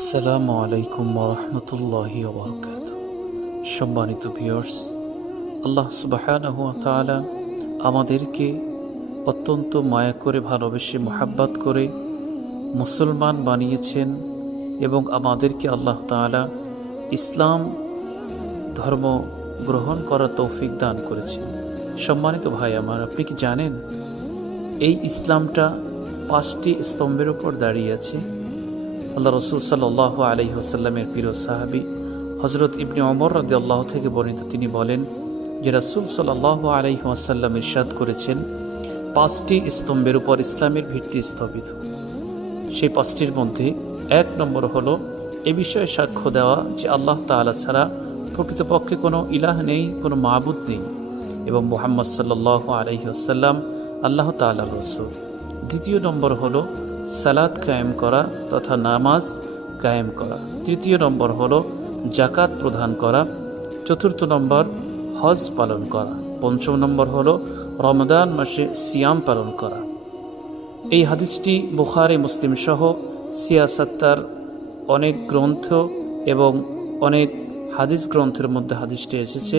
আসসালামু আলাইকুম ওরহমতুল্লাহি ওবরকাতুহু। সম্মানিত ভিউয়ার্স, আল্লাহ সুবহানাহু ওয়া তাআলা আমাদেরকে অত্যন্ত মায়া করে, ভালোবেসে, মোহাব্বত করে মুসলমান বানিয়েছেন এবং আমাদেরকে আল্লাহ তাআলা ইসলাম ধর্ম গ্রহণ করার তৌফিক দান করেছেন। সম্মানিত ভাই আমার, আপনি কি জানেন এই ইসলামটা 5টি স্তম্ভের উপর দাঁড়িয়ে আছে? আল্লাহ রসুল সাল্লাল্লাহু আলাইহি ওয়াসাল্লামের প্রিয় সাহাবী হযরত ইবনে ওমর রাদিয়াল্লাহু থেকে বর্ণিত, তিনি বলেন যে রাসূল সাল্লাল্লাহু আলাইহি ওয়াসাল্লাম ইরশাদ করেছেন, 5টি স্তম্ভের উপর ইসলামের ভিত্তি স্থাপিত। সেই 5টির মধ্যে 1 নম্বর হলো এ বিষয়ে সাক্ষ্য দেওয়া যে আল্লাহ তাআলা ছাড়া প্রকৃতপক্ষে কোনো ইলাহ নেই, কোনো মাবুদ নেই এবং মুহাম্মদ সাল্লাল্লাহু আলাইহি ওয়াসাল্লাম আল্লাহ তাআলার রাসূল। 2 নম্বর হলো সালাত কায়েম করা তথা নামাজ কায়েম করা। 3 নম্বর হলো জাকাত প্রদান করা। 4 নম্বর হজ পালন করা। 5 নম্বর হলো রমজান মাসে সিয়াম পালন করা। এই হাদিসটি বুখারী, মুসলিম সহ সিয়াসাত্তার অনেক গ্রন্থ এবং অনেক হাদিস গ্রন্থের মধ্যে হাদিসটি এসেছে।